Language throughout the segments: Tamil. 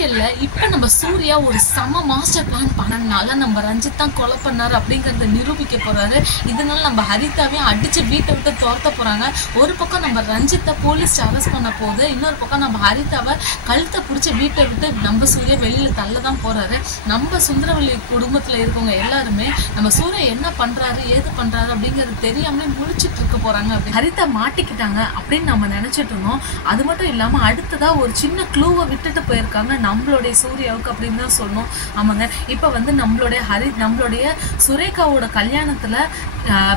சீரியல்ல இப்ப நம்ம சூர்யா ஒரு சம மாஸ்டர் பிளான் பண்ணனால நம்ம ரஞ்சித் தான் கொலை பண்ணாரு அப்படிங்கறத நிரூபிக்க போறாரு. இதனால நம்ம ஹரிதாவையும் அடிச்சு வீட்டை விட்டு துரத்த போறாங்க. ஒரு பக்கம் நம்ம ரஞ்சித்தை போலீஸ் அரெஸ்ட் பண்ண போகுது, இன்னொரு பக்கம் நம்ம ஹரிதாவை கழுத்தை பிடிச்சி வீட்டை விட்டு நம்ம சூர்யா வெளியில தள்ளதான் போறாரு. நம்ம சுந்தரவல்லி குடும்பத்துல இருக்கவங்க எல்லாருமே நம்ம சூர்யா என்ன பண்றாரு ஏது பண்றாரு அப்படிங்கிறது தெரியாமலே முழிச்சிட்டு இருக்க போறாங்க. அப்படி ஹரிதா மாட்டிக்கிட்டாங்க அப்படின்னு நம்ம நினைச்சிட்டு இருந்தோம். அது மட்டும் இல்லாம அடுத்ததா ஒரு சின்ன க்ளூவை விட்டுட்டு போயிருக்காங்க நம்மளுடைய சூர்யாவுக்கு அப்படின்னு தான் சொல்லணும். ஆமாங்க, இப்ப வந்து நம்மளுடைய சுரேகாவோட கல்யாணத்துல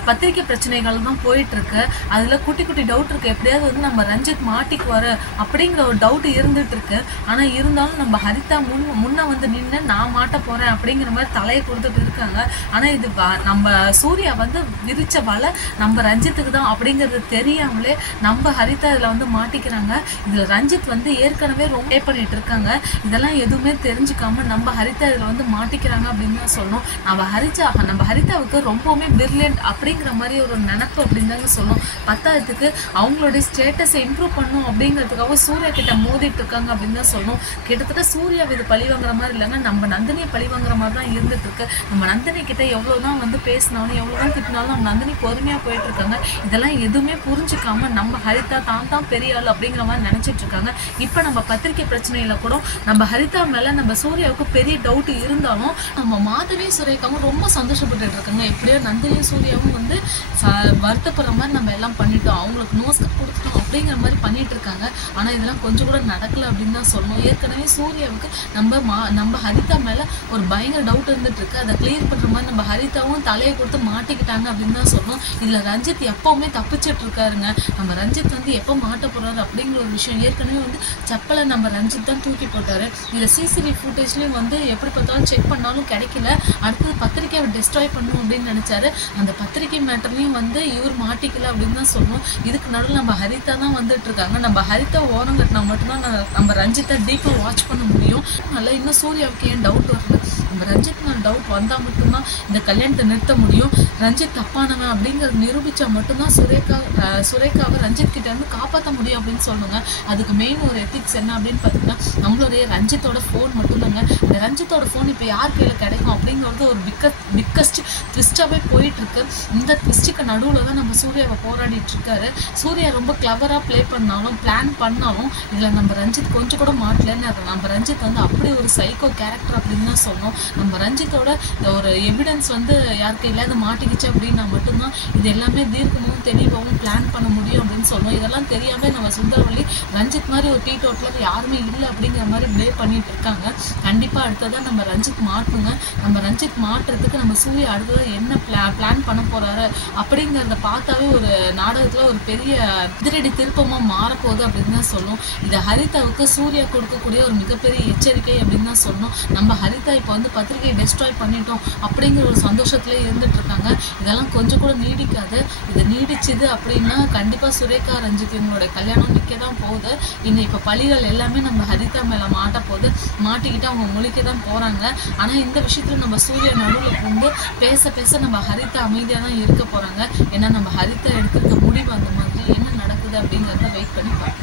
பத்திரிக்கை பிரச்சனைகள் தான் போயிட்டு இருக்கு. அதுல குட்டி குட்டி டவுட் இருக்கு, எப்படியாவது வந்து நம்ம ரஞ்சித் மாட்டிக்குவாரு அப்படிங்கிற ஒரு டவுட் இருந்துட்டு இருக்கு. ஆனா இருந்தாலும் நம்ம ஹரிதா முன்ன வந்து நின்று நான் மாட்ட போறேன் அப்படிங்கிற மாதிரி தலையை கொடுத்துட்டு இருக்காங்க. ஆனா இது நம்ம சூர்யா வந்து விரிச்ச வலை நம்ம ரஞ்சித்துக்கு தான் அப்படிங்கிறது தெரியாமலே நம்ம ஹரிதா இதுல வந்து மாட்டிக்கிறாங்க. இதுல ரஞ்சித் வந்து ஏற்கனவே ரொம்ப பே பண்ணிட்டு இருக்காங்க. இதெல்லாம் எதுவுமே தெரிஞ்சுக்காம நம்ம ஹரிதா இதுல வந்து மாட்டிக்கிறாங்க அப்படின்னு தான் சொல்லணும். நம்ம ஹரிதாவுக்கு ரொம்பவுமே பிரில்லியன்ட் அப்படிங்கிற மாதிரி ஒரு நினப்பு அப்படின்னு தாங்க சொல்லணும். பத்தாயிரத்துக்கு அவங்களுடைய ஸ்டேட்டஸை இம்ப்ரூவ் பண்ணும் அப்படிங்கிறதுக்காக சூர்யா கிட்ட மோதிட்டு இருக்காங்க அப்படின்னு தான் சொல்லணும். கிட்டத்தட்ட சூர்யா இது பழி வாங்குற மாதிரி இல்லைங்க, நம்ம நந்தினியை பழி வாங்குற மாதிரி தான் இருந்துட்டு இருக்கு. நம்ம நந்தினி கிட்ட எவ்வளவுதான் வந்து பேசினாலும் எவ்வளவுதான் திட்டினாலும் நம்ம நந்தினி பொறுமையா போயிட்டு இருக்காங்க. இதெல்லாம் எதுவுமே புரிஞ்சுக்காம நம்ம ஹரிதா தான் பெரிய ஆள் அப்படிங்கிற மாதிரி நினைச்சிட்டு இருக்காங்க. இப்ப நம்ம பத்திரிகை பிரச்சனையில கூட நம்ம ஹரிதா மேல நம்ம சூர்யாவுக்கு பெரிய டவுட் இருந்தாலும் நம்ம மாதவி சுரேகாவும் ரொம்ப சந்தோஷப்பட்டு இருக்காங்க. எப்படியோ நந்தினியும் சூர்யாவும் வந்து வருத்தப்படுற மாதிரி நம்ம எல்லாம் பண்ணிட்டோம், அவங்களுக்கு நோஸ்கட் கொடுத்துட்டோம் அப்படிங்கிற மாதிரி பண்ணிட்டு இருக்காங்க. ஆனா இதெல்லாம் கொஞ்சம் கூட நடக்கல அப்படின்னு தான் சொல்லணும். ஏற்கனவே சூர்யாவுக்கு நம்ம ஹரிதா மேல ஒரு பயங்கர டவுட் இருந்துட்டு இருக்கு. அதை கிளியர் பண்ற மாதிரி நம்ம ஹரிதாவும் தலையை கொடுத்து மாட்டிக்கிட்டாங்க அப்படின்னு தான் சொல்லணும். இதுல ரஞ்சித் எப்பவுமே தப்பிச்சிட்டு இருக்காருங்க. நம்ம ரஞ்சித் வந்து எப்போ மாட்ட போறாரு அப்படிங்கிற ஒரு விஷயம் ஏற்கனவே வந்து செப்பலை நம்ம ரஞ்சித் தான் தூக்கி போட்டாரு. இதுல சிசிடிவி ஃபுட்டேஜ்லயும் வந்து எப்படி பார்த்தாலும் செக் பண்ணாலும் கிடைக்கல. அடுத்தது பத்திரிக்கையை டெஸ்ட்ராய் பண்ணணும் அப்படின்னு நினைச்சாரு. அந்த பத்திரிகை மேட்டர்லையும் வந்து இவர் மாட்டிக்கல அப்படின்னு தான் சொல்லணும். இதுக்கு நடுவில் நம்ம ஹரிதா தான் வந்துட்டு இருக்காங்க. நம்ம ஹரிதா ஓரம் கட்டினா மட்டும்தான் நம்ம ரஞ்சித்தை டீப்பாக வாட்ச் பண்ண முடியும். அதனால இன்னும் சூர்யாவுக்கு ஏன் டவுட் வருது, நம்ம ரஞ்சித் மேலே டவுட் வந்தால் மட்டும்தான் இந்த கல்யாணத்தை நிறுத்த முடியும். ரஞ்சித் தப்பானவன் அப்படிங்கிறத நிரூபித்தா மட்டும்தான் சுரேகாவை ரஞ்சித் கிட்ட இருந்து காப்பாற்ற முடியும் அப்படின்னு சொல்லுங்க. அதுக்கு மெயின் ஒரு எத்திக்ஸ் என்ன அப்படின்னு பார்த்தீங்கன்னா நம்மளுடைய ரஞ்சித்தோட ஃபோன் மட்டும்தாங்க. இந்த ரஞ்சித்தோட ஃபோன் இப்போ யார் கையில் கிடைக்கும் அப்படிங்கிறது ஒரு பிக்கஸ்ட் ட்விஸ்டாகவே போயிட்டு இருக்கு. இந்த ட்விஸ்ட்டுக்கு நடுவில் தான் நம்ம சூர்யாவை போராடிட்டு இருக்காரு. சூர்யா ரொம்ப கிளவராக ப்ளே பண்ணாலும் பிளான் பண்ணாலும் இதில் நம்ம ரஞ்சித் கொஞ்சம் கூட மாட்டலன்னு. நம்ம ரஞ்சித் வந்து அப்படி ஒரு சைக்கோ கேரக்டர் அப்படின்னு தான் சொல்லணும். நம்ம ரஞ்சித்தோட ஒரு எவிடன்ஸ் வந்து யாருக்கு இல்லாத மாட்டிக்கிச்சு அப்படின்னா மட்டும்தான் இது எல்லாமே தீர்க்கமும் தெளிவாகவும் பிளான் பண்ண முடியும் அப்படின்னு சொல்லணும். இதெல்லாம் தெரியாம நம்ம சுந்தரவல்லி ரஞ்சித் மாதிரி ஒரு டீ டோட்டலர் யாருமே இல்லை அப்படிங்கிற மாதிரி ப்ளே பண்ணிட்டு இருக்காங்க. கண்டிப்பாக அடுத்ததான் நம்ம ரஞ்சித் மாட்டுங்க. நம்ம ரஞ்சித் மாட்டுறதுக்கு நம்ம சூர்யா அடுத்தது என்ன பிளான் பண்ண போறாரு அப்படிங்கிறத பார்த்தாவே ஒரு நாடகத்துல ஒரு பெரிய அதிரடி திருப்பமாக மாறப்போகுது அப்படின்னு தான் சொல்லணும். இதை ஹரிதாவுக்கு சூர்யா கொடுக்கக்கூடிய ஒரு மிகப்பெரிய எச்சரிக்கை அப்படின்னு தான் சொல்லணும். நம்ம ஹரிதா இப்போ வந்து பத்திரிகையை டெஸ்ட்ராய் பண்ணிட்டோம் அப்படிங்கிற ஒரு சந்தோஷத்துல இருந்துட்டு இருக்காங்க. இதெல்லாம் கொஞ்சம் கூட நீடிக்காது. இது நீடிச்சுது அப்படின்னா கண்டிப்பா சுரேகா ரஞ்சித் இவங்களுடைய கல்யாணம் நிற்க தான் போகுது. இன்னும் இப்போ பழிகள் எல்லாமே நம்ம ஹரிதா மேல மாட்ட போகுது. மாட்டிக்கிட்டு அவங்க முழிக்க தான் போறாங்க. ஆனா இந்த விஷயத்துல நம்ம சூர்யா நடுவில் வந்து பேச நம்ம ஹரிதா அமைதியா தான் இருக்க போறாங்க. ஏன்னா நம்ம ஹரிதா எடுத்துக்க முடிவு அந்த மாதிரி என்ன நடக்குது அப்படிங்கிறத வெயிட் பண்ணி பார்க்கலாம்.